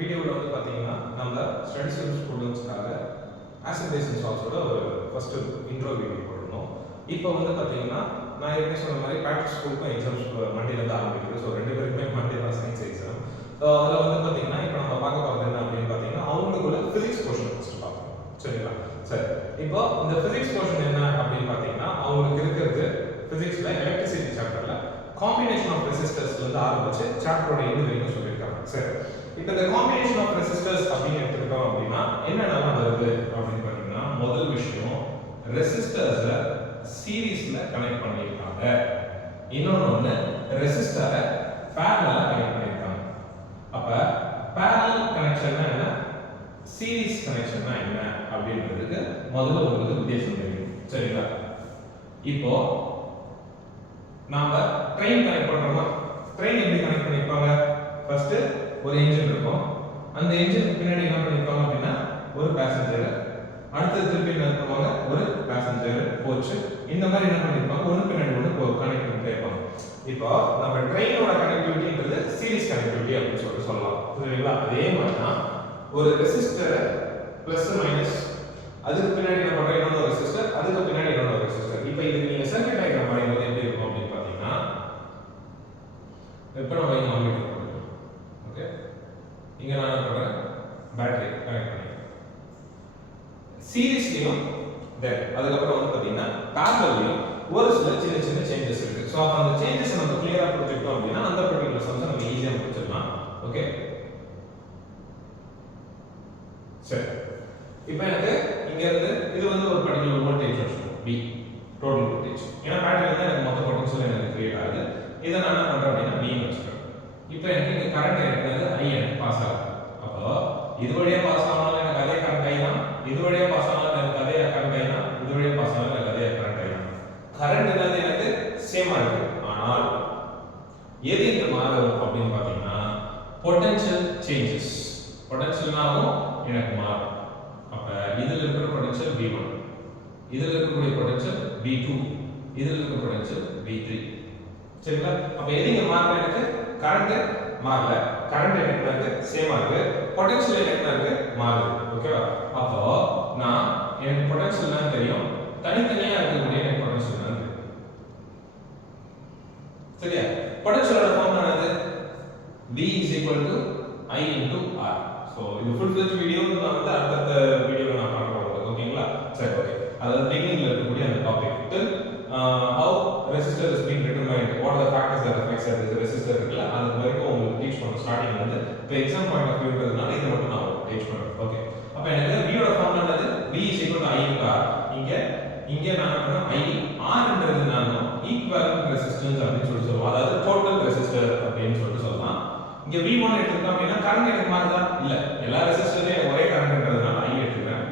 வீடியோவில் வந்து பார்த்தீங்கன்னா நம்ம ஸ்டடிஸ் ஸ்டூடெண்ட்ஸ்க்காக ஆசிட் பேஸ் அண்ட் சால்ட்ஸோட ஒரு ஃபர்ஸ்ட் இன்ட்ரோ வீடியோ போடணும். இப்போ வந்து பார்த்தீங்கன்னா நான் ஏற்கனவே சொன்ன மாதிரி ப்ராக்டிஸ் ஸ்கூலுக்கும் எக்ஸாம்ஸ் மண்டேலேருந்து ஆரம்பிக்குது. ஸோ ரெண்டு பேருக்குமே மண்டே தான் சயின்ஸ் எக்ஸாம். ஸோ அதில் வந்து பார்த்தீங்கன்னா இப்போ நம்ம பார்க்க போகிறது என்ன அப்படின்னு பார்த்தீங்கன்னா அவங்களுக்குள்ள ஃபிசிக்ஸ் போர்ஷன் ஃபஸ்ட்டு பார்க்கணும். சரிங்களா? சரி, இப்போ இந்த ஃபிசிக்ஸ் போர்ஷன் என்ன அப்படின்னு பார்த்தீங்கன்னா அவங்களுக்கு இருக்கிறது ஃபிசிக்ஸில் எலக்ட்ரிசிட்டி சாப்டரில் காம்பினேஷன் ஆஃப் ரெசிஸ்டர்ஸ்லேருந்து ஆரம்பிச்சு சாப்டரோட எண்டு வரைக்கும் சொல்லியிருக்காங்க. சரி, இப்போ இந்த காம்பினேஷன் ஆஃப் ரெசிஸ்டர்ஸ் அப்படின்னு எடுத்துக்கிட்டோம் அப்படின்னா என்னென்னலாம் வருது அப்படின்னு பார்த்தீங்கன்னா முதல் விஷயம் ரெசிஸ்டர்ஸை சீரீஸில் கனெக்ட் பண்ணியிருக்காங்க. இன்னொன்று ரெசிஸ்டரை பேரலா கனெக்ட் பண்ணியிருக்காங்க. அப்போ பேரலல் கனெக்ஷன்னா என்ன, சீரீஸ் கனெக்ஷன்னா என்ன அப்படின்றதுக்கு முதல்ல உங்களுக்கு வித்தியாசம் தெரியும். சரிங்களா? இப்போ நாம ட்ரெயின் கனெக்ட் பண்றோமா, ட்ரெயின் எப்படி கனெக்ட் பண்ணிருப்பாங்க, ஃபர்ஸ்ட் ஒரு என்ஜின் இருக்கும், அந்த என்ஜினுக்கு பின்னாடி என்ன பண்ணிருப்பாங்க அப்படின்னா ஒரு பேசஞ்சர், அடுத்து திருப்பி என்ன பண்ணுவாங்க ஒரு பேசஞ்சர் கோச், இந்த மாதிரி என்ன பண்ணிருப்பாங்க ஒன்று பின்னாடி ஒன்று கனெக்ட் பண்ணிட்டே இருப்பாங்க. இப்போ நம்ம ட்ரெயினோட கனெக்டிவிட்டின்றது சீரிஸ் கனெக்டிவிட்டி அப்படின்னு சொல்லிட்டு சொல்லலாம். சரிங்களா? அதே மாதிரி தான் ஒரு ரெசிஸ்டர் பிளஸ் மைனஸ், அதுக்கு பின்னாடி என்ன பண்றோம் இன்னொரு ரெசிஸ்டர், அதுக்கு பின்னாடி இன்னொரு ரெசிஸ்டர். இப்போ இதுக்கு நீங்க சர்க்யூட் டயகிராம் வரையும்போது எப்படி இருக்கும் அப்படின்னு பார்த்தீங்கன்னா இப்போ நம்ம இங்க அம்மீட்டர் போடுறோம். ஓகே, இங்க நான் என்ன பண்றேன் பேட்டரி கனெக்ட் பண்ணிக்கிறேன் சீரிஸ்லயும், தென் அதுக்கப்புறம் வந்து பார்த்தீங்கன்னா பேரலல்லையும் ஒரு சில சின்ன சின்ன சேஞ்சஸ் இருக்கு. ஸோ அப்போ அந்த சேஞ்சஸ் நம்ம கிளியரா புரிஞ்சுக்கிட்டோம் அப்படின்னா அந்த பர்டிகுலர் சம்ஸை நம்ம ஈஸியாக முடிச்சிடலாம். ஓகே, சரி, இப்போ எனக்கு இங்க இருந்து இது வந்து ஒரு பர்டிகுலர் வோல்டேஜ் வச்சுக்கோம் B டோட்டல் வோல்டேஜ். ஏன்னா பேட்டரி வந்து எனக்கு மொத்த பொட்டன்ஷியல் எனக்கு கிரியேட் ஆகுது. இதை நான் என்ன பண்றேன் அப்படின்னா B வச்சுக்கிறேன். இப்போ எனக்கு இங்க கரண்ட் இருக்குது I எனக்கு பாஸ் ஆகுது. அப்போ இது வழியா பாஸ் ஆனாலும் எனக்கு அதே கரண்ட் I தான், இது வழியா பாஸ் ஆனாலும் எனக்கு அதே கரண்ட் I தான், இது வழியா பாஸ் ஆனாலும் எனக்கு அதே கரண்ட் I தான். கரண்ட் என்னது எனக்கு சேமா இருக்கு. ஆனால் எது இங்க மாறும் அப்படின்னு பார்த்தீங்கன்னா பொட்டன்ஷியல் சேஞ்சஸ். பொட்டன்ஷியல்னாலும் எனக்கு மாறும். அப்ப இதில் இருக்கிற பொட்டன்ஷியல் V1, இதில் இருக்கக்கூடிய பொட்டன்ஷியல் V2, இதில் இருக்கிற பொட்டன்ஷியல் V3. சரிங்களா? அப்ப எது இங்க மாறல, எனக்கு கரண்ட் மாறல, கரண்ட் எனக்கு சேமா இருக்கு, பொட்டன்ஷியல் எனக்கு மாறுது. ஓகேவா? அப்போ நான் எனக்கு பொட்டன்ஷியல் என்ன தெரியும், தனித்தனியா இருக்கக்கூடிய எனக்கு பொட்டன்ஷியல் என்ன தெரியும். சரியா? பொட்டன்ஷியலோட ஃபார்முலா என்னது, V I into R. So இது full fledged வீடியோ நான் வந்து அடுத்த வீடியோல நான் பார்க்க போறேன். ஓகேங்களா? சரி, ஓகே. அதாவது பிகினிங்ல இருக்கக்கூடிய அந்த topic till how resistor is being determined, what are the factors that affects the resistor இருக்குல, அது வரைக்கும் உங்களுக்கு டீச் பண்ண ஸ்டார்டிங்ல இருந்து இப்போ எக்ஸாம் பாயிண்ட் ஆஃப் வியூன்றதுனால இத மட்டும் நான் டீச் பண்றேன். ஓகே, அப்ப எனக்கு V யோட ஃபார்முலா என்னது, V I into R. இங்க நான் என்ன பண்ணனும், I R ன்றது நான் ஈக்குவலன்ட் ரெசிஸ்டன்ஸ் அப்படின்னு சொல்லுவோம். அதாவது டோட்டல் ரெசிஸ்டர் அப்படின்னு சொல்லிட்டு சொல்லலாம். இங்க V1 எடுத்துட்டோம் அப்படின்னா கரண்ட் எனக்கு மாறுதா, இல்ல, எல்லா ரெசிஸ்டர்லயும் ஒரே கரண்ட்ன்றதுனால I எடுத்துக்கிறேன்.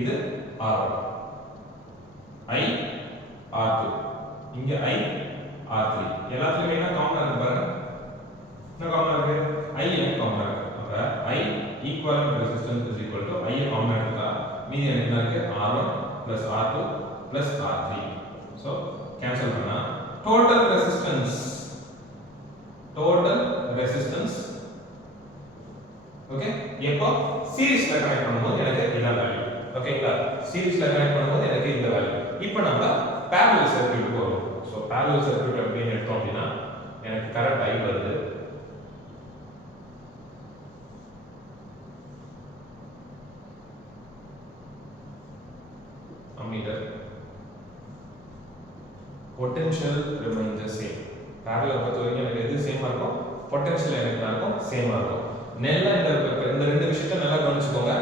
இது R1, I R2, இங்க I R3. எல்லாத்துலயுமே என்ன காமனா இருக்கு பாருங்க, என்ன காமனா இருக்கு, I எனக்கு காமனா இருக்கு. அப்ப I equivalent resistance is equal to I காமனா எடுத்தா மீதி எனக்கு என்ன இருக்கு, R1 plus R2 plus R3. So cancel பண்ணா டோட்டல் ரெசிஸ்டன்ஸ் ஓகே எப்போ சீரிஸ்ல கனெக்ட் பண்ணும்போது எனக்கு இதான் வேல்யூ. ஓகேங்களா? சீரிஸ்ல கனெக்ட் பண்ணும்போது எனக்கு இந்த வேல்யூ. இப்போ நம்ம parallel சர்க்யூட் போறோம். சோ parallel சர்க்யூட் அப்படின்னு எடுத்தோம் அப்படின்னா எனக்கு கரண்ட் I வருது, ammeter, potential remains the same. parallel பொறுத்த வரைக்கும் எனக்கு எது சேமா இருக்கும், பொட்டன்ஷியல் எனக்கு இருக்கும் சேமா இருக்கும். நல்லா இந்த ரெண்டு விஷயத்தை நல்லா கவனிச்சுக்கோங்க.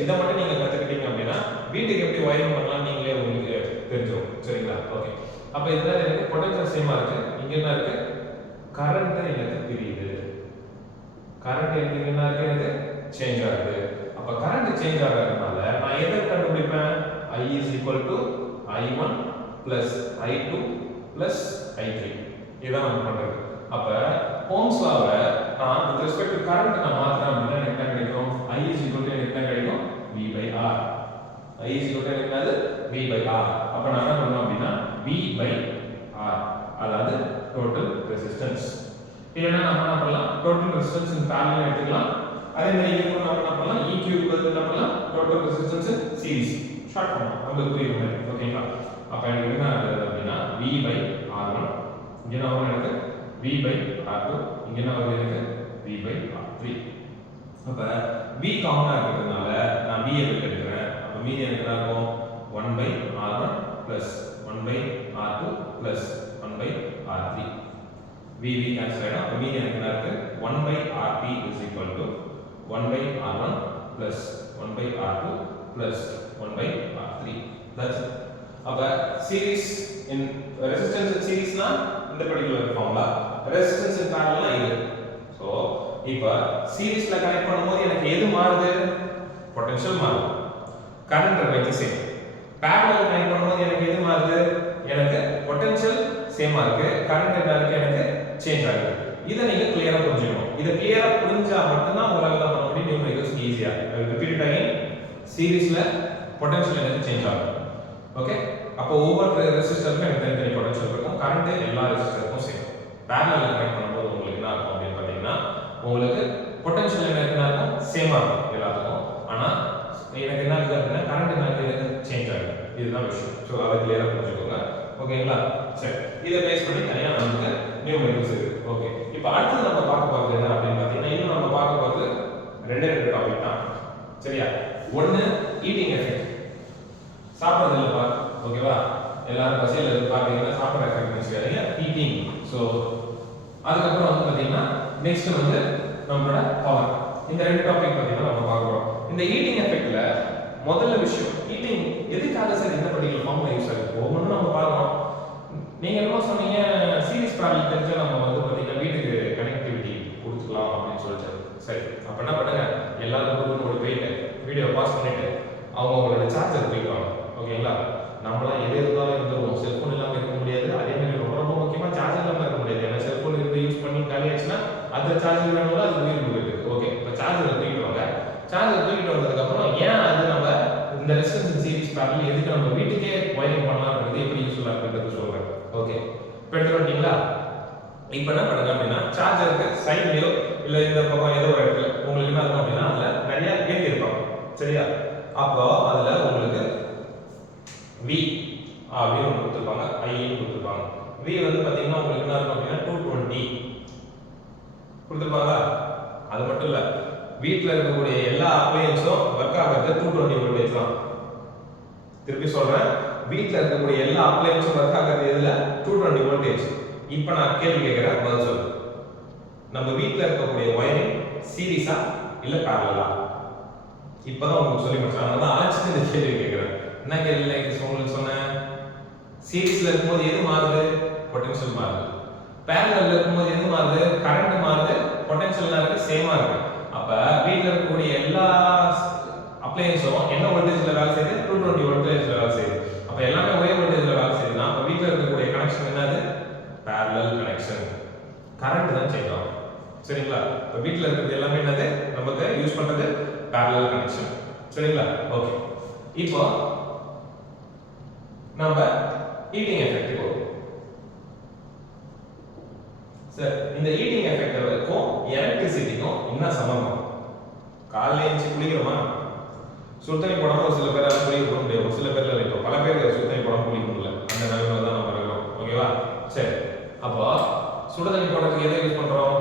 இதை மட்டும் நீங்க கத்துக்கிட்டீங்க அப்படின்னா வீட்டுக்கு எப்படி வயரிங் பண்ணலாம் நீங்களே உங்களுக்கு தெரிஞ்சிடும். சரிங்களா? ஓகே, அப்ப இதுல எனக்கு பொட்டன்ஷியல் சேமா இருக்கு, இங்க என்ன இருக்கு, கரண்ட் எனக்கு தெரியுது, கரண்ட் எனக்கு என்ன இருக்கு, எனக்கு சேஞ்ச் ஆகுது. அப்ப கரண்ட் சேஞ்ச் ஆகிறதுனால நான் எதை கண்டுபிடிப்பேன், I is equal to I1 plus I2 plus I3. இதான் நம்ம பண்றது. அப்ப ஓம்ஸ் லாவை நான் with respect to current நான் மாத்துறேன் அப்படின்னா எனக்கு என்ன கிடைக்கும், I is equal to எனக்கு என்ன கிடைக்கும், V by R. I is equal to என்னது, V by R. அப்ப நான் என்ன பண்ணணும் அப்படின்னா V by R, அதாவது டோட்டல் ரெசிஸ்டன்ஸ். இல்லைன்னா நம்ம என்ன பண்ணலாம், டோட்டல் ரெசிஸ்டன்ஸ் இன் பேரலல் எடுத்துக்கலாம், அதே மாதிரி இங்க கூட நம்ம என்ன பண்ணலாம் E cube பதிலா என்ன பண்ணலாம் total resistance series short form நமக்கு புரியுற மாதிரி ஓகேங்களா அப்ப எனக்கு என்ன ஆகுது அப்படின்னா V/R1 இங்க என்ன வரும் எனக்கு V/R2 இங்க என்ன வருது எனக்கு V/R3 அப்ப V காமனா இருக்கிறதுனால நான் V ஐ வெளிய எடுக்கிறேன் அப்ப மீதி எனக்கு என்ன இருக்கும் 1/R1 1/R2 1/R3 V cancel ஆயிடும் அப்ப மீதி எனக்கு என்ன இருக்கு 1/Rp is equal to 1/R1 plus 1/R2 plus 1/R3 that's it அப்ப series in resistance in series னா இந்த particular formula resistance in parallel னா இது so இப்ப சீரிஸ்ல கனெக்ட் பண்ணும்போது எனக்கு எது மாறுது பொட்டன்ஷியல் மாறுது current range same parallel connect பண்ணும்போது எனக்கு எது மாறுது எனக்கு பொட்டன்ஷியல் சேமா இருக்கு கரண்ட் என்ன இருக்கு எனக்கு சேஞ்ச் ஆகுது இத நீங்க கிளியரா புரிஞ்சுக்கணும் இத கிளியரா புரிஞ்சா மட்டும் தான் உங்களால என்ன பண்ண முடியும் நியூமரிக்கல்ஸ் ஈஸியா ரிப்பீட் அகைன் சீரிஸ்ல பொட்டன்ஷியல் எனக்கு சேஞ்ச் ஆகும் ஓகே அப்ப ஒவ்வொரு ரெசிஸ்டருக்கும் எனக்கு தனித்தனி பொட்டன்ஷியல் இருக்கும் கரண்ட் எல்லா ரெசிஸ்டருக்கும் சேம் parallel கனெக்ட் பண்ணும்போது உங்களுக்கு என்ன ஆகும் அப்படினு பாத்தீங்கன்னா உங்களுக்கு பொட்டன்ஷியல் என்ன இருக்கும் சேமா இருக்கும் எல்லாத்துக்கும் ஆனா எனக்கு என்ன ஆகுது அப்படினா கரண்ட் என்ன ஆகுது எனக்கு சேஞ்ச் ஆகுது இதுதான் விஷயம் சோ அதை கிளியரா புரிஞ்சுக்கோங்க ஓகேங்களா சரி இத பேஸ் பண்ணி தனியா நமக்கு நியூமரிக்கல்ஸ் இருக்கு ஓகே இப்போ அடுத்து நம்ம பார்க்க போறது என்ன அப்படினு பாத்தீங்கன்னா இன்னும் நம்ம பார்க்க போறது ரெண்டு டாபிக் தான் சரியா ஒன்னு ஈட்டிங் எஃபெக்ட் சாப்பிடுறது இல்லப்பா ஓகேவா எல்லாரும் பசியில இருந்து பாத்தீங்கன்னா சாப்பிடுற எஃபெக்ட் நினைச்சுக்காதீங்க ஈட்டிங் சோ அதுக்கப்புறம் வந்து பாத்தீங்கன்னா நெக்ஸ்ட் வந்து நம்மளோட பவர் இந்த ரெண்டு டாபிக் பாத்தீங்கன்னா நம்ம பார்க்க போறோம் இந்த ஈட்டிங் எஃபெக்ட்ல முதல்ல விஷயம் ஈட்டிங் எதுக்காக சார் இந்த பர்టిక్యులர் ஃபார்முலா யூஸ் ஆகுது ஒவ்வொன்றும் நம்ம பார்க்கறோம் நீங்க என்ன சொன்னீங்க சீரிஸ் பேரலல் தெரிஞ்சா நம்ம வந்து பாத்தீங்கன்னா வீட்டுக்கு கனெக்டிவிட்டி கொடுத்துக்கலாம் அப்படின்னு சொல்லிட்டு சரி அப்ப என்ன பண்ணுங்க எல்லாரும் ஒரு போயிட்டு வீடியோ பாஸ் பண்ணிட்டு அவங்களோட சார்ஜர் போய்க்குவாங்க ஓகேங்களா நம்மளாம் எது இருந்தாலும் இருந்துருவோம் செல்போன் இல்லாம இருக்க முடியாது அதே மாதிரி ரொம்ப ரொம்ப முக்கியமா சார்ஜர் இல்லாம இருக்க முடியாது ஏன்னா செல்போன் இருந்து யூஸ் பண்ணி காலியாச்சுன்னா அந்த சார்ஜர் வேணும்ல அது உயிர் போயிருக்கு ஓகே இப்போ சார்ஜர் தூக்கிட்டு வாங்க சார்ஜர் தூக்கிட்டு வந்ததுக்கு அப்புறம் ஏன் அது நம்ம இந்த ரெசிஸ்டன்ஸ் சீரிஸ் பேரலல் எதுக்கு நம்ம வீட்டுக்கே வயரிங் பண்ணலாம்ன்றது எப்படி யூஸ்ஃபுல்லா இருக்குன்றது சொல்றேன் ஓகே பெட்ரோல் வந்தீங்களா இப்போ என்ன பண்ணுங்க அப்படின்னா சார்ஜருக்கு சைட்லயோ இல்ல இந்த பக்கம் ஏதோ ஒரு இடத்துல உங்களுக்கு என்ன இருக்கும் அப்படின்னா அதுல நிறைய கேட் இருக்கும் சரியா அப்போ அதுல உங்களுக்கு V அப்படின்னு ஒன்று கொடுத்துருப்பாங்க ஐன்னு கொடுத்துருப்பாங்க V வந்து பாத்தீங்கன்னா உங்களுக்கு என்ன இருக்கும் அப்படின்னா 220 கொடுத்துருப்பாங்க அது மட்டும் இல்ல வீட்டில் இருக்கக்கூடிய எல்லா அப்ளையன்ஸும் ஒர்க் ஆகிறது 220 வோல்டேஜ் தான் திருப்பி சொல்றேன் வீட்டில் இருக்கக்கூடிய எல்லா அப்ளையன்ஸும் ஒர்க் ஆகிறது எதுல 220 வோல்டேஜ் இப்போ நான் கேள்வி கேட்கிறேன் பதில் சொல்லு நம்ம வீட்டில் இருக்கக்கூடிய ஒயரிங் சீரிஸா இல்ல பேரலலா இப்பதான் உங்களுக்கு சொல்லி முடிச்சேன் அதனால தான் அழைச்சிட்டு இந்த கேள்வி கேட்கிறேன் என்ன கேள்வி உங்களுக்கு சொன்னேன் சீரிஸ்ல இருக்கும்போது எது மாறுது பொட்டன்ஷியல் மாறுது பேரலல்ல இருக்கும்போது எது மாறுது கரண்ட் மாறுது பொட்டன்ஷியல் இருக்கு சேமா இருக்கு அப்ப வீட்ல இருக்கக்கூடிய எல்லா அப்ளையன்ஸும் என்ன வோல்டேஜ்ல வேலை செய்யுது 220 வோல்டேஜ்ல வேலை செய்யுது அப்ப எல்லாமே ஒரே வோல்டேஜ்ல வேலை செய்யுதுன்னா அப்ப வீட்ல இருக்கக்கூடிய கனெக்ஷன் என்னது parallel கனெக்ஷன் கரண்ட் தான் சேஞ்ச் ஆகும் சரிங்களா இப்ப வீட்ல இருக்கிறது எல்லாமே என்னது நமக்கு யூஸ் பண்றது parallel கனெக்ஷன் சரிங்களா ஓகே இப்போ நம்ம ஹீட்டிங் எஃபெக்ட் போறோம் சார் இந்த ஹீட்டிங் எஃபெக்ட்க்கும் எலக்ட்ரிசிட்டிக்கும் என்ன சம்பந்தம் காலையில எழுந்து குளிக்கிறோமா சுத்தண்ணி போடாம ஒரு சில பேரால குளிக்க முடியாது ஒரு சில பேர்ல இப்போ பல பேர் சுத்தண்ணி போடாம குளிக்க முடியல அந்த நிலைமையில தான் நம்ம இருக்கிறோம் ஓகேவா சரி அப்போ சுடுதண்ணி போடுறதுக்கு எதை யூஸ் பண்றோம்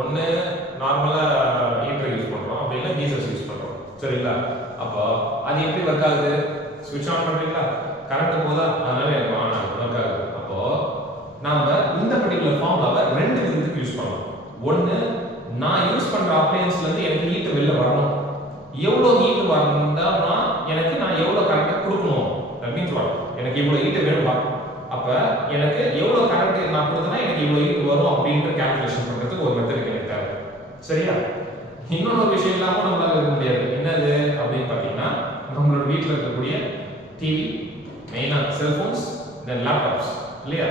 ஒண்ணு நார்மலா ஹீட்டர் யூஸ் பண்றோம் அப்படின்னா கீசர்ஸ் யூஸ் பண்றோம் சரிங்களா அப்போ அது எப்படி ஒர்க் ஆகுது ஸ்விட்ச் ஆன் பண்றீங்களா கரண்ட் போதா அதனால எனக்கு ஆன் ஆகும் ஒர்க் ஆகுது அப்போ நாம இந்த பர்టిక్యులர் ஃபார்முலாவை ரெண்டு விதத்துக்கு யூஸ் பண்ணலாம் ஒன்னு நான் யூஸ் பண்ற அப்ளையன்ஸ்ல இருந்து எனக்கு ஹீட் வெளில வரணும் எவ்வளவு ஹீட் வரணும்னா எனக்கு நான் எவ்வளவு கரண்ட் கொடுக்கணும் தட் மீன்ஸ் வாட் எனக்கு இவ்வளவு ஹீட் வேணும்பா அப்ப எனக்கு எவ்வளவு கரண்ட் நான் கொடுத்தனா எனக்கு இவ்வளவு ஹீட் வரும் அப்படின்ற கால்குலேஷன் பண்றதுக்கு ஒரு மெத்தட் எனக்கு தேவை சரியா இன்னொரு விஷயம் இல்லாம நம்மளால இருக்க முடியாது என்னது அப்படின்னு பாத்தீங்கன்னா நம்மளோட வீட்டில் இருக்கக்கூடிய டிவி மெயினா செல்போன்ஸ் தென் லேப்டாப்ஸ் இல்லையா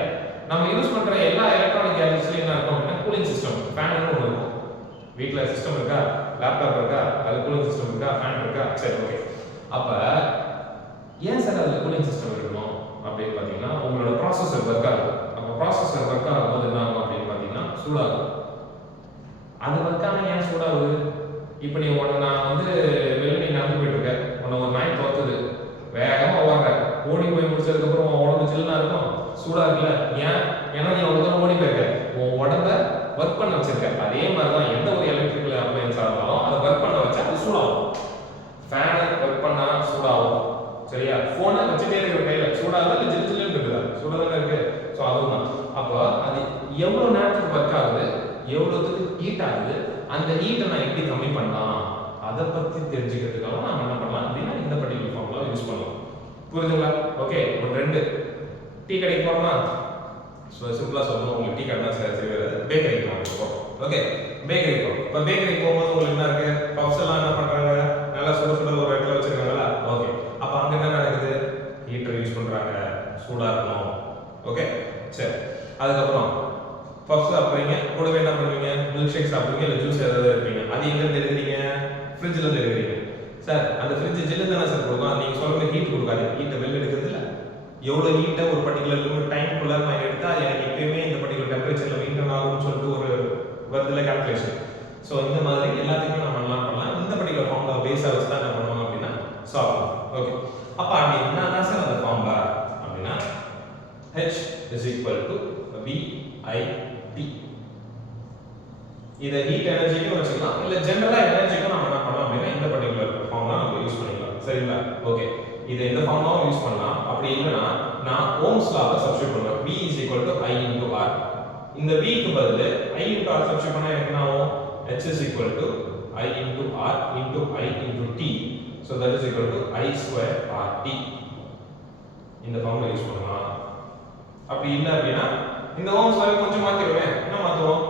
நம்ம யூஸ் பண்ற எல்லா எலக்ட்ரானிக் கேஜெட்ஸ்லயும் என்ன இருக்கும் அப்படின்னா கூலிங் சிஸ்டம் ஃபேன் ஒன்று இருக்கும் வீட்டில் சிஸ்டம் இருக்கா லேப்டாப் இருக்கா அது கூலிங் சிஸ்டம் இருக்கா ஃபேன் இருக்கா சரி ஓகே அப்ப ஏன் சார் அதுல கூலிங் சிஸ்டம் இருக்கணும் அப்படின்னு பாத்தீங்கன்னா உங்களோட ப்ராசஸர் ஒர்க் ஆகும் அப்ப ப்ராசஸர் ஒர்க் ஆகும்போது என்ன ஆகும் அப்படின்னு பாத்தீங்கன்னா சூடாகும் அது ஒர்க் ஆனா ஏன் சூடாகுது இப்போ நீ நான் வந்து வெளில நீ நடந்து போயிட்டு இருக்க, உன்னை ஒரு நாய் துரத்துது, வேகமாக ஓடுற, ஓடி போய் முடிச்சதுக்கப்புறம் உன் உடம்பு சில்லுனா இருக்கும், சூடாக இருக்குல்ல. ஏன்னா நீ அவ்வளோ தூரம் ஓடி போயிருக்க, உன் உடம்ப ஒர்க் பண்ண வச்சிருக்க. அதே மாதிரி தான் எந்த ஒரு எலக்ட்ரிக்கல் அப்ளையன்ஸாக இருந்தாலும் அதை ஒர்க் பண்ண வச்சா அது சூடாகும். ஃபேனை ஒர்க் பண்ணால் சூடாகும், சரியா? ஃபோனை வச்சுட்டே இருக்கிற கையில் சூடாக இல்லை, ஜில் ஜில்லுன்னு இருக்குதா? சூடாக தானே இருக்கு. ஸோ அதுவும் தான். அப்போ அது எவ்வளோ நேரத்துக்கு ஒர்க் ஆகுது, எவ்வளோத்துக்கு ஹீட் ஆகுது, அந்த ஹீட்டை நான் எப்படி கம்மி பண்ணலாம், அதை பற்றி தெரிஞ்சுக்கிறதுக்காக நம்ம என்ன பண்ணலாம் அப்படின்னா இந்த பர்டிகுலர் ஃபார்முலா யூஸ் பண்ணலாம். புரிஞ்சுங்களா? ஓகே. ஒரு 2 டீ கடைக்கு போகிறோமா? ஸோ சிம்பிளாக சொல்லணும், உங்களுக்கு டீ கடை சரி வராது, பேக்கரிக்கு போகிறோம். ஓகே, பேக்கரிக்கு போகிறோம். இப்போ பேக்கரிக்கு போகும்போது உங்களுக்கு என்ன இருக்குது, பப்ஸ் எல்லாம் என்ன பண்ணுறாங்க, நல்லா சுட சுட ஒரு இடத்துல வச்சுருக்காங்களா? ஓகே, அப்போ அங்கே என்ன நடக்குது, ஹீட்டர் யூஸ் பண்ணுறாங்க, சூடாக இருக்கணும். ஓகே, சரி. அதுக்கப்புறம் பப்ஸ் சாப்பிட்றீங்க, கூடவே என்ன பண்ணுவீங்க, மில்க் ஷேக் சாப்பிடுவீங்க, இல்லை ஜூஸ் ஏதாவது இருப்பீங்க. அது எங்கேருந்து எடுக்கிறீங்க, ஃப்ரிட்ஜில் எடுக்கிறீங்க. சார் அந்த ஃப்ரிட்ஜ் ஜில்லு தானே சார் கொடுக்கும், நீங்கள் சொல்கிற ஹீட் கொடுக்காது. ஹீட்டை வெளில எடுக்கிறது இல்லை. எவ்வளோ ஹீட்டை ஒரு பர்டிகுலர் டைம்குள்ளே நான் எடுத்தால் எனக்கு எப்பயுமே இந்த பர்டிகுலர் டெம்பரேச்சரில் மெயின்டைன் ஆகும்னு சொல்லிட்டு ஒரு வருதில்லை கால்குலேஷன். ஸோ இந்த மாதிரி எல்லாத்துக்குமே நம்ம என்ன பண்ணலாம், இந்த பர்டிகுலர் ஃபார்முலா பேஸாக வச்சு தான் என்ன பண்ணுவோம் அப்படின்னா சால்வ் பண்ணுவோம். ஓகே, அப்போ அப்படி என்ன சார் அந்த ஃபார்முலா அப்படின்னா H is equal to VIT. இதை ஹீட் எனர்ஜிக்கும் வச்சுக்கலாம், இல்லை ஜென்ரலாக எனர்ஜிக்கும் நம்ம என்ன பண்ணலாம் அப்படின்னா இந்த பர்டிகுலர் ஃபார்முலா நம்ம யூஸ் பண்ணிக்கலாம். சரிங்களா? ஓகே, இதை இந்த ஃபார்முலாவும் யூஸ் பண்ணலாம். அப்படி இல்லைன்னா நான் ஓம்ஸ் லாவை சப்ஸ்டிட்யூட் பண்ணுவேன். V is equal to I into R. இந்த V க்கு பதில் I into R சப்ஸ்டிட்யூட் பண்ணா எனக்கு என்ன ஆகும், H is equal to I into R into I into T. So that is equal to I square RT. இந்த formula use பண்ணலாம். அப்படி இல்லை அப்படின்னா இந்த ஓம்ஸ் லாவை கொஞ்சம் மாத்திடுவேன். என்ன மாத்துவோம்,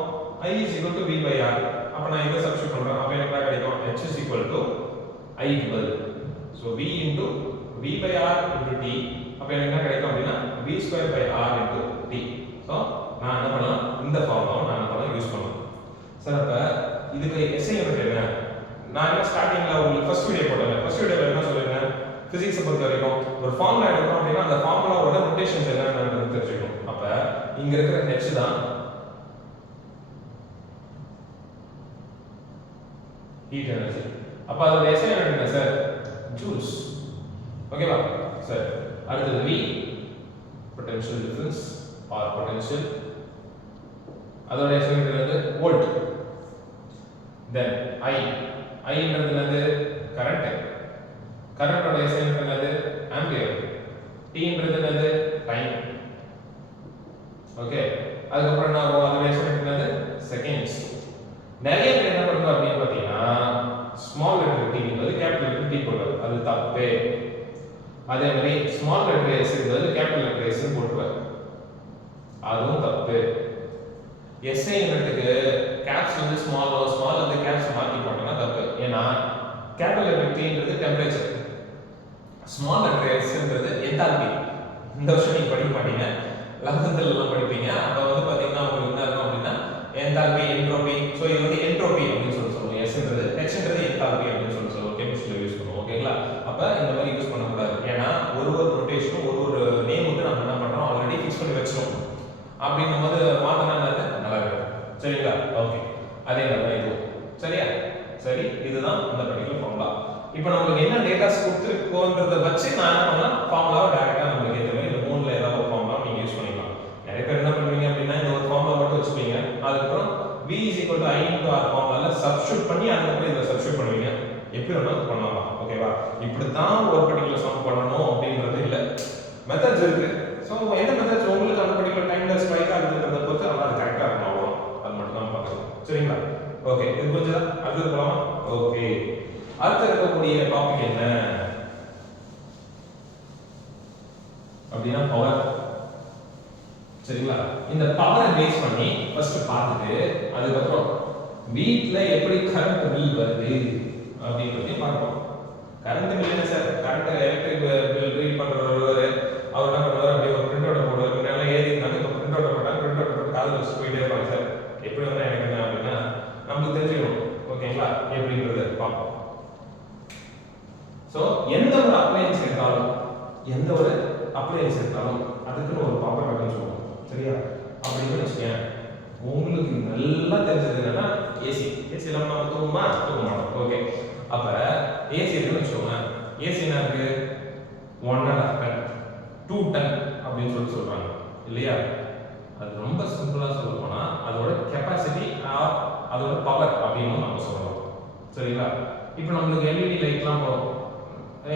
I is equal to V by R. அப்ப நான் இதை சப்ஸ்டிட்யூட் பண்றேன். அப்ப எனக்கு என்ன கிடைக்கும், H is equal to I க்கு பதில் so V into V by R into T. அப்ப எனக்கு என்ன கிடைக்கும் அப்படின்னா V square by R into T. so நான் என்ன பண்ணலாம், இந்த ஃபார்முலாவை நான் என்ன பண்ணலாம் யூஸ் பண்ணலாம். சார் அப்ப இதுக்கு எஸ்ஐ யூனிட் என்ன, நான் என்ன ஸ்டார்டிங்ல உங்களுக்கு ஃபர்ஸ்ட் வீடியோ போட்டேன். ஃபர்ஸ்ட் வீடியோல என்ன சொல்லிருக்கேன், பிசிக்ஸ் பொறுத்த வரைக்கும் ஒரு ஃபார்முலா எடுக்கிறோம் அப்படின்னா அந்த ஃபார்முலாவோட நோட்டேஷன்ஸ் என்னன்னு தெரிஞ்சுக்கணும். அப்ப இங்க இருக்கிற H தான் ஹீட் எனர்ஜி. அப்ப அதோட எஸ்ஐ யூனிட் என்ன சார், ஜூல்ஸ். ஓகேவா சார்? அடுத்தது V potential difference or potential, அதோட எஸ்ஐ யூனிட் என்னது, வோல்ட். தென் I ன்றது என்னது, கரண்ட். கரண்டோட எஸ்ஐ யூனிட் என்னது, ஆம்பியர். T ன்றது என்னது, டைம். ஓகே, அதுக்கப்புறம் என்ன ஆகும், அதோட எஸ்ஐ யூனிட் என்னது, செகண்ட்ஸ். நிறைய பேர் என்ன பண்ணுவாங்க அப்படின்னு பார்த்தீங்கன்னா ஸ்மால் லெட்டர் T என்பது கேபிட்டல் லெட்டர் T போடுறது, அது தப்பு. அதே மாதிரி ஸ்மால் லெட்டர் S என்பது கேபிட்டல் லெட்டர் S ன்னு போடுவாங்க, அதுவும் தப்பு. எஸ்ஐ யூனிட்டுக்கு கேப்ஸ் வந்து ஸ்மால் வந்து கேப்ஸ் மாத்தி போட்டோம்னா தப்பு. ஏன்னா கேபிட்டல் லெட்டர் T ன்றது டெம்பரேச்சர், ஸ்மால் லெட்டர் S ன்றது என்தால்பி. இந்த வருஷம் நீங்க படிக்க மாட்டீங்க, 11th எல்லாம் படிப்பீங்க. அப்ப வந்து பாத்தீங்கன்னா உங்களுக்கு என்ன இருக்கும் அப்படின்னா என்தால்பி, என்ட்ரோபி. சோ இது வந்து என்ட்ரோபி அப்படின்னு சொல்லுவோம். S ன்றது, H ன்றது என்தால்பி அப்படின்னு சொல்லுவோம். கெமிஸ்ட்ரியில யூஸ் பண்ணுவோம். ஓகேங்களா? அப்ப இந்த மாதிரி யூஸ் பண்ண கூடாது. ஏன்னா ஒரு நோட்டேஷனும் ஒரு நேமுக்கு நம்ம என்ன பண்றோம், ஆல்ரெடி ஃபிக்ஸ் பண்ணி வச்சிரோம். அப்படிங்கும்போது மாத்தனா நல்லா இருக்கும். சரிங்களா? ஓகே, அதே மாதிரி இது சரியா? சரி, இதுதான் இந்த பர்டிகுலர் ஃபார்முலா. இப்போ நமக்கு என்ன டேட்டாஸ் கொடுத்துருக்கோன்றத வச்சு நான் என்ன பண்ணலாம், ஃபார்முலாவை டைரக்டா நமக்கு ஏற்ற மாதிரி இந்த மூணுல ஏதாவது ஒரு ஃபார்முலா நீங்க யூஸ் பண்ணிக்கலாம். நிறைய பேர் என்ன பண்ணுவீங்க அப்படின்னா இந்த ஒரு ஃபார்முலா மட்டும் வச்சுப்பீங்க, அதுக்கப்புறம் V is equal to I into R ஃபார்முலால சப்ஸ்டிட்யூட் பண்ணி அதுக்கப்புறம் இதை சப்ஸ்டிட்யூட் பண்ணுவீங்க. எப்படி வேணாலும் பண்ணலாம். ஓகேவா? இப்படி தான் ஒரு பர்டிகுலர் சம் பண்ணணும் அப்படின்றது இல்லை, மெத்தட்ஸ் இருக்கு. ஸோ எந்த மெத்தட்ஸ் உங்களுக்கு அந்த பர்டிகுலர் டைம்ல ஸ்ட்ரைக் ஆகுதுன்றத பொறுத்து நல்லா அது கரெக்டாக இருக்கும். அவ்வளோ அது மட்டும் தான் பார்க்கணும். சரிங்களா? ஓகே, இது புரிஞ்சதா? அடுத்தது போலாமா? ஓகே, அடுத்து இருக்கக்கூடிய டாபிக் என்ன அப்படின்னா பவர். சரிங்களா? இந்த பவரை பேஸ் பண்ணி ஃபர்ஸ்ட் பார்த்துட்டு அதுக்கப்புறம் வீட்ல எப்படி கரண்ட் பில் வருது அப்படின்றதை பார்ப்போம். கரண்ட் பில் என்ன sir, current electric bill read பண்றவர் அவர் என்ன பண்ணுவார், அப்படியே ஒரு பிரிண்ட் அவுட் போடுவார். முன்னால ஏறினாங்க, இப்போ பிரிண்ட் அவுட் போட்டாங்க, பிரிண்ட் அவுட் போட்டு காது வச்சு போயிட்டே இருப்பாங்க. சார் எப்படி வந்தா எனக்கு என்ன அப்படின்னா நமக்கு தெரிஞ்சுக்கணும். ஓகேங்களா? எப்படின்றது பார்ப்போம். ஸோ எந்த ஒரு அப்ளையன்ஸ் எடுத்தாலும் அதுக்குன்னு ஒரு பவர் பட்டன் சொல்லுவோம். சரியா? அப்படின்னு வச்சுக்கேன், உங்களுக்கு நல்லா தெரிஞ்சது என்னன்னா ஏசி. ஏசி இல்லாமல் நம்ம தூங்க மாட்டோம். அப்ப ஏசி இருக்குன்னு வச்சுக்கோங்க. ஏசி என்ன இருக்கு? 1.5 டன் 2 டன் அப்படின்னு சொல்றாங்க இல்லையா? அது ரொம்ப சிம்பிளா சொல்ல போனா அதோட கெப்பாசிட்டி அதோட பவர் அப்படின்னு நம்ம சொல்லலாம். சரிங்களா? இப்போ நம்மளுக்கு எல்இடி லைட்லாம் போகும்.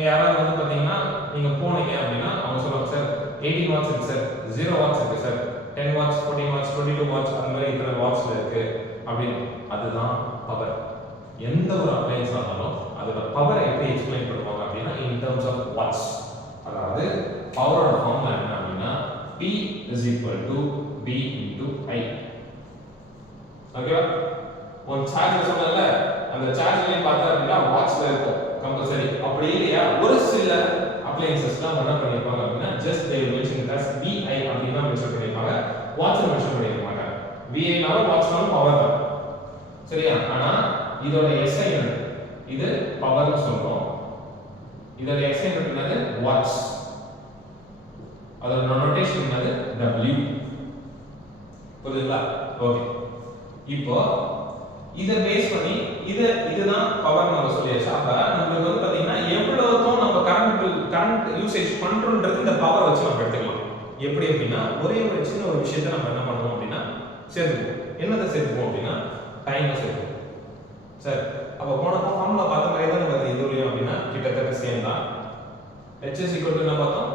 யாராவது வந்து பார்த்தீங்கன்னா நீங்க போனீங்க அப்படின்னா அவங்க சொல்லுவாங்க சார் 18 வாட்ஸ் இருக்கு சார், 0 வாட்ஸ் இருக்கு சார், 10 வாட்ஸ், 14 வாட்ஸ், 22 வாட்ஸ் அந்த மாதிரி இத்தனை வாட்ஸ்ல இருக்கு அப்படின்னு. அதுதான் பவர். எந்த ஒரு அப்ளையன்ஸ் ஆனாலும் அதோட பவரை எப்படி எக்ஸ்பிளைன் பண்ணுவாங்க அப்படின்னா இன் டர்ம்ஸ் ஆஃப் வாட்ஸ். அதாவது பவரோட ஃபார்முலா என்ன அப்படின்னா P is equal to V into I. ஓகேவா? ஒரு சார்ஜ் சொன்னல அந்த சார்ஜ்லயே பார்த்தா அப்படின்னா வாட்ஸ்ல இருக்கும் கம்பல்சரி. அப்படி இல்லையா ஒரு சில அப்ளையன்சஸ்லாம் என்ன பண்ணிருப்பாங்க அப்படின்னா just they will mention it as VI அப்படினா மென்ஷன் பண்ணிருப்பாங்க. வாட்ஸ்ல மென்ஷன் பண்ணிருக்க மாட்டாங்க. VI நாலும் வாட்ஸ்னாலும் பவர் தான். சரியா? ஆனா இதோட SI யூனிட் இது பவர்னு சொல்றோம். இதோட SI யூனிட் என்னது? வாட்ஸ். அதோட நோட்டேஷன் என்னது? W. புரியுதுங்களா? ஓகே. இப்போ இத பேஸ் பண்ணி இதுதான் பவர் நம்ம சொல்லியாச்சு. அப்ப நமக்கு வந்து பாத்தீங்கன்னா எவ்வளவுதான் நம்ம கரண்ட் யூசேஜ் பண்றோம்ன்றது இந்த பவர் வச்சு நம்ம எடுத்துக்கலாம். எப்படி அப்படின்னா ஒரே ஒரு சின்ன ஒரு விஷயத்தை நம்ம என்ன பண்ணுவோம் அப்படின்னா சேர்த்துக்குவோம். என்னதை சேர்த்துக்குவோம் அப்படின்னா டைமை சேர்த்துக்குவோம். சார் அப்ப போன ஃபார்முலா பார்த்த மாதிரி தான் வருது இதுலயும் அப்படின்னா கிட்டத்தட்ட சேம் தான். H is equal to என்ன பார்த்தோம்?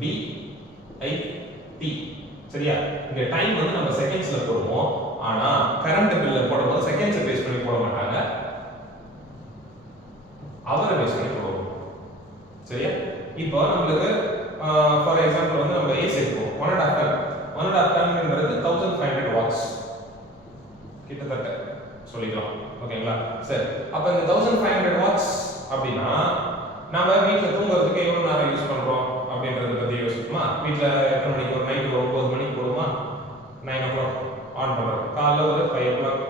V I T. சரியா? இங்க டைம் வந்து நம்ம செகண்ட்ஸ்ல போடுவோம். ஆனா கரண்ட் பில்ல போடும்போது செகண்ட்ஸ் பேஸ் பண்ணி போட மாட்டாங்க. அவரை பேஸ் பண்ணி போடுவோம். சரியா? இப்போ நமக்கு ஃபார் எக்ஸாம்பிள் வந்து நம்ம ஏசி எடுப்போம். 1.5 டன்ன்றது 1500 வாட்ஸ் கிட்டத்தட்ட சொல்லிக்கலாம். ஓகேங்களா? சரி. அப்ப இந்த 1500 வாட்ஸ் அப்படினா நாம வீட்ல தூங்குறதுக்கு எவ்வளவு நேரம் யூஸ் பண்றோம் அப்படின்றத பத்தி யோசிப்போமா? வீட்ல எத்தனை மணிக்கு ஒரு நைட் 9 மணிக்கு போடுமா? 9 o'clock ஆன் பண்றோம். காலைல ஒரு 5 o'clock.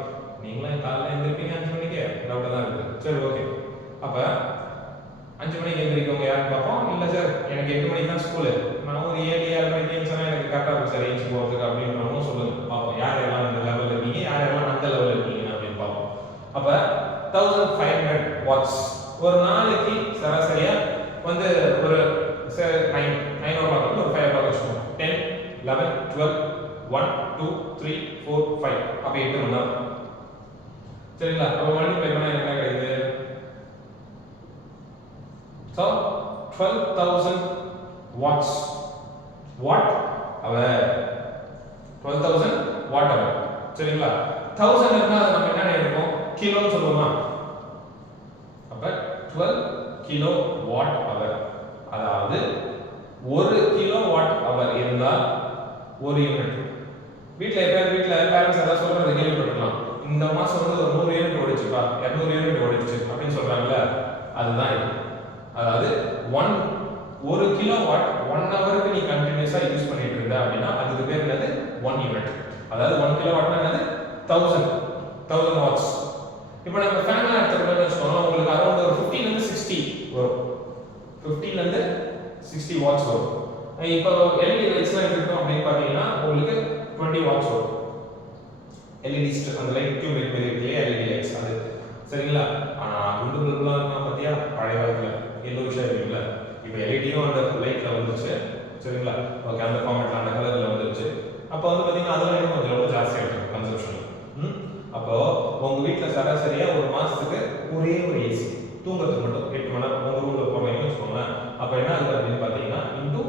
நீங்களே காலைல எந்திரிப்பீங்க 5 மணிக்கு டவுட்டா தான் இருக்கு. சரி ஓகே. அப்ப 5 மணிக்கு எந்திரிக்கவங்க யாரும் பார்ப்போம். இல்ல சார் எனக்கு 8 மணிக்கு தான் ஸ்கூல். நான் ஒரு 7 மணிக்கு எந்திரிச்சா எனக்கு கரெக்டா இருக்கும் சார் ஏஞ்சி போறதுக்கு அப்படின்றவங்க சொல்லுங்க. பாப்போம் யார் யாரெல்லாம் இந்த லெவல்ல இருக்கீங்க, யார் யாரெல்லாம் அந்த லெவல்ல இருக்கீங்க அப்படின்னு பார்ப்போம். அப்ப 1500 வாட்ஸ் ஒரு நாளைக்கு சராசரியா வந்து ஒரு 9 o'clock ஒரு 5 o'clock வச்சுக்கோங்க. 10 11 12 1 2 3 4 5 அப்ப 8 மணி நேரம். சரிங்களா? அப்ப மல்டிப்ளை பண்ணா என்ன கிடைக்குது? So 12,000 watts. Watt hour. 12,000 watt hour. சரிங்களா? 1000 இருந்தா நம்ம என்ன எடுப்போம்? கிலோன்னு சொல்லுவோமா? அப்ப 12 கிலோ வாட் hour. அதாவது 1 கிலோ வாட் hour இருந்தா ஒரு யூனிட். வீட்ல பேரண்ட்ஸ் ஏதாவது சொல்றது கேள்விப்பட்டிருக்கலாம். இந்த மாசம் வந்து ஒரு 100 யூனிட் ஓடிச்சுப்பா, 200 யூனிட் ஓடிச்சு அப்படின்னு சொல்றாங்கல்ல, அதுதான் இது. அதாவது 1 கிலோ வாட் 1 ஹவருக்கு நீ கண்டினியூஸா யூஸ் பண்ணிட்டு இருந்த அப்படின்னா அதுக்கு பேர் என்னது? 1 யூனிட். அதாவது 1 கிலோ வாட்னா என்னது? 1000 வாட்ஸ். இப்போ நம்ம ஃபேன்லாம் எடுத்துக்கிட்டோம்னு வச்சுக்கோங்க, உங்களுக்கு அரௌண்ட் ஒரு 15 ல இருந்து 60 வரும். 15 ல இருந்து 60 வாட்ஸ் வரும். இப்போ எல்இடி லைட்ஸ்லாம் எடுத்துக்கிட்டோம் அப்படின்னு பார்த்தீங்கன்னா உங்களுக்கு 20 வாட்ஸ் வரும். எல்இடி அந்த லைட் டியூப் லைட் மாதிரி இருக்கு எல்இடி லைட்ஸ் அது. சரிங்களா? ஆனா குண்டு பல்புலாம் இருக்கா பாத்தியா? பழைய காலத்துல எல்லோஷா இருக்குல்ல. இப்போ எல்இடியும் அந்த லைட்ல வந்துச்சு. சரிங்களா? ஓகே, அந்த ஃபார்மேட்ல அந்த கலர்ல வந்துச்சு. அப்போ வந்து பாத்தீங்கன்னா அதெல்லாம் இன்னும் கொஞ்சம் ரொம்ப ஜாஸ்தியா இருக்கு கன்சம்ப்ஷன். அப்போ உங்க வீட்ல சராசரியா ஒரு மாசத்துக்கு ஒரே ஒரு ஏசி தூங்குறதுக்கு மட்டும் 8 மணி நேரம் உங்க ரூம்ல போடுறீங்கன்னு வச்சுக்கோங்க. அப்ப என்ன ஆகுது அப்படின்னு பாத்தீங்கன்னா இன்டு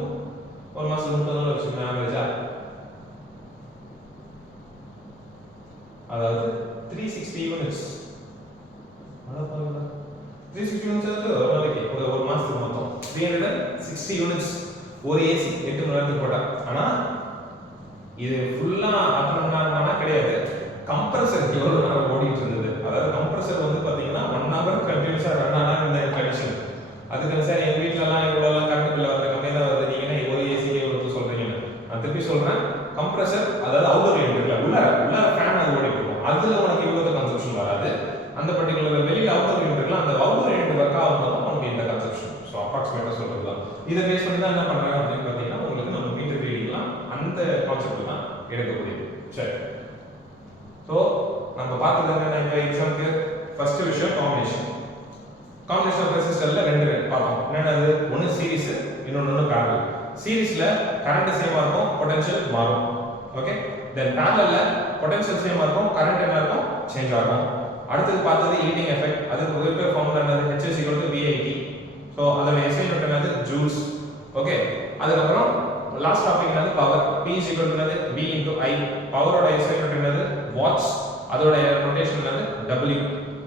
ஒரு மாசம் 30 நாள் வச்சுக்கோங்க ஆவரேஜா. அதாவது 360 யூனிட்ஸ். 360 யூனிட்ஸ் ஒரு நாளைக்கு ஒரு மாசத்துக்கு மொத்தம் 360 யூனிட்ஸ் ஒரு ஏசி 8 மணி நேரத்துக்கு போட்டா. ஆனா இது ஃபுல்லா அத்தனை மணி நேரமானா கிடையாது. கம்ப்ரஸர் எவ்வளவு நேரம் ஓடிட்டு இருந்தது? அதாவது கம்ப்ரஸர் வந்து பாத்தீங்கன்னா 1 ஹவர் கண்டினியூஸா ரன் ஆனா இந்த கண்டிஷன். அதுக்கு சார் எங்க வீட்ல எல்லாம் இவ்வளவு கரண்ட் பில் வர கம்மியா தான் வருது, நீங்க என்ன ஒரு ஏசியே எடுத்து சொல்றீங்கன்னு. நான் திருப்பி சொல்றேன், கம்ப்ரஸர் அதாவது அவுட்டர் யூனிட் இருக்குல்ல, உள்ள ஃபேன் அது ஓடிட்டு இருக்கும். அதுல உனக்கு இவ்வளவு கன்சம்ப்ஷன் வராது. அந்த பர்టిక్యులர் வெளியில அவுட்டர் யூனிட் இருக்குல்ல, அந்த அவுட்டர் யூனிட் ஒர்க் ஆகும்போது நமக்கு இந்த கன்சம்ப்ஷன். ஸோ அப்ராக்சிமேட்டா சொல்றதுதான். இதை பேஸ் பண்ணி தான் என்ன பண்றாங்க அப்படின்னு பாத்தீங்கன்னா உங்களுக்கு நம்ம மீட்டர் ரீடிங்லாம் அந்த கான்செப்ட் தான் எடுக்கக்கூடியது. சரி, ஸோ நம்ம பார்த்தது என்னன்னா இப்போ எக்ஸாம்பிள் ஃபர்ஸ்ட் விஷயம் காம்பினேஷன் ஆஃப் ரெசிஸ்டர்ல ரெண்டு பார்த்தோம். என்னது? ஒன்னு சீரிஸ், இன்னொன்னு parallel. சீரிஸ்ல கரண்ட் சேமா இருக்கும், பொட்டன்ஷியல் மாறும். ஓகே. தென் parallelல பொட்டன்ஷியல் சேமா இருக்கும், கரண்ட் என்ன இருக்கும்? சேஞ்ச் ஆகும். அடுத்து பார்த்தது ஹீட்டிங் எஃபெக்ட். அதுக்கு வெவ்வேறு ஃபார்முலா என்னது? H is equal to VIT. So அதோட SI யூனிட் என்னது? ஜூல்ஸ். ஓகே. அதுக்கு அப்புறம் லாஸ்ட் டாபிக் என்னது? Power. P is equal to என்னது? V into I. பவரோட SI unit என்னது? வாட்ஸ். அதோட நோட்டேஷன் என்னது? W.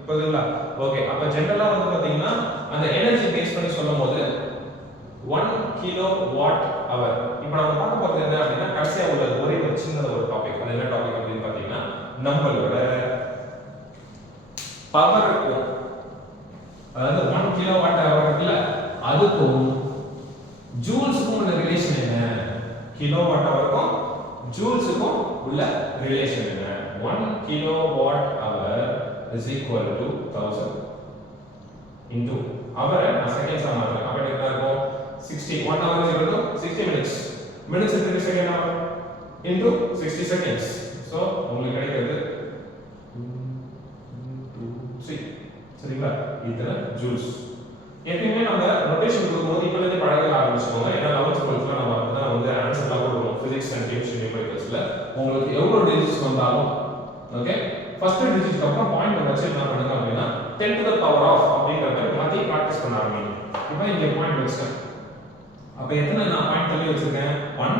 புரியுதுங்களா? ஓகே. அப்ப ஜெனரலா வந்து பாத்தீங்கன்னா அந்த எனர்ஜி பேஸ் பண்ணி சொல்லும்போது 1 கிலோ வாட் ஹவர். இப்போ நம்ம பார்க்க போறது என்ன அப்படின்னா கடைசியா உள்ள ஒரே ஒரு சின்ன ஒரு டாபிக். அது என்ன டாபிக் அப்படின்னு பாத்தீங்கன்னா நம்மளோட பவருக்கும், அதாவது 1 கிலோ வாட் ஹவர் இருக்குல்ல, அதுக்கும் ஜூல்ஸுக்கும் உள்ள ரிலேஷன் என்ன? கிலோ வாட் ஹவருக்கும் ஜூல்ஸுக்கும் உள்ள ரிலேஷன் என்ன? 1 kilo watt hour is equal to 1000 into hour நான் செகண்ட்ஸ் ஆ மாத்துறேன். அப்ப என்ன இருக்கும்? 60. 1 hour is equal to 60 minutes. Minutes is 30 second hour into 60 seconds. So உங்களுக்கு கிடைக்கிறது 2 3. சரிங்களா? இதுல ஜூல்ஸ். எப்பவுமே நம்ம நோட்டேஷன் கொடுக்கும்போது இப்பல இருந்து பழக ஆரம்பிச்சுக்கோங்க. ஏன்னா 11th 12th நம்ம தான் வந்து ஆன்சர்லாம் கொடுப்போம். பிசிக்ஸ் அண்ட் கெமிஸ்ட்ரி நியூமெரிக்கல்ஸ்ல உங்களுக்கு எவ்வளவு டிஜிட்ஸ் வந்தாலும் ஓகே, ஃபர்ஸ்ட் டிஜிட்க்கு அப்புறம் பாயிண்ட் வச்சு என்ன பண்ணுங்க அப்படின்னா 10 to the power of அப்படிங்கறத மாத்தி பிராக்டீஸ் பண்ண ஆரம்பிங்க. இப்போ இங்க பாயிண்ட் வச்சேன். அப்ப எத்தனை நான் பாயிண்ட் தள்ளி வச்சிருக்கேன்? 1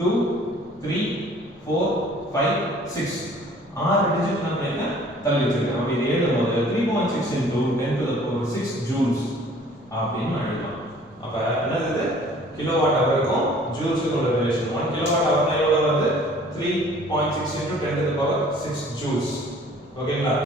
2 3 4 5 6. 6 டிஜிட் நான் என்ன தள்ளி வச்சிருக்கேன். அப்ப இது எழுதும்போது 3.6 into 10 to the power 6 joules அப்படின்னு எழுதலாம். அப்ப என்னது? கிலோவாட் ஹவருக்கும் ஜூல்ஸுக்கும் உள்ள ரிலேஷன். 1 கிலோவாட் ஹவர்னா எவ்வளவு வருது? 3.6 into 10 to the power 6 joules. ஓகேங்களா?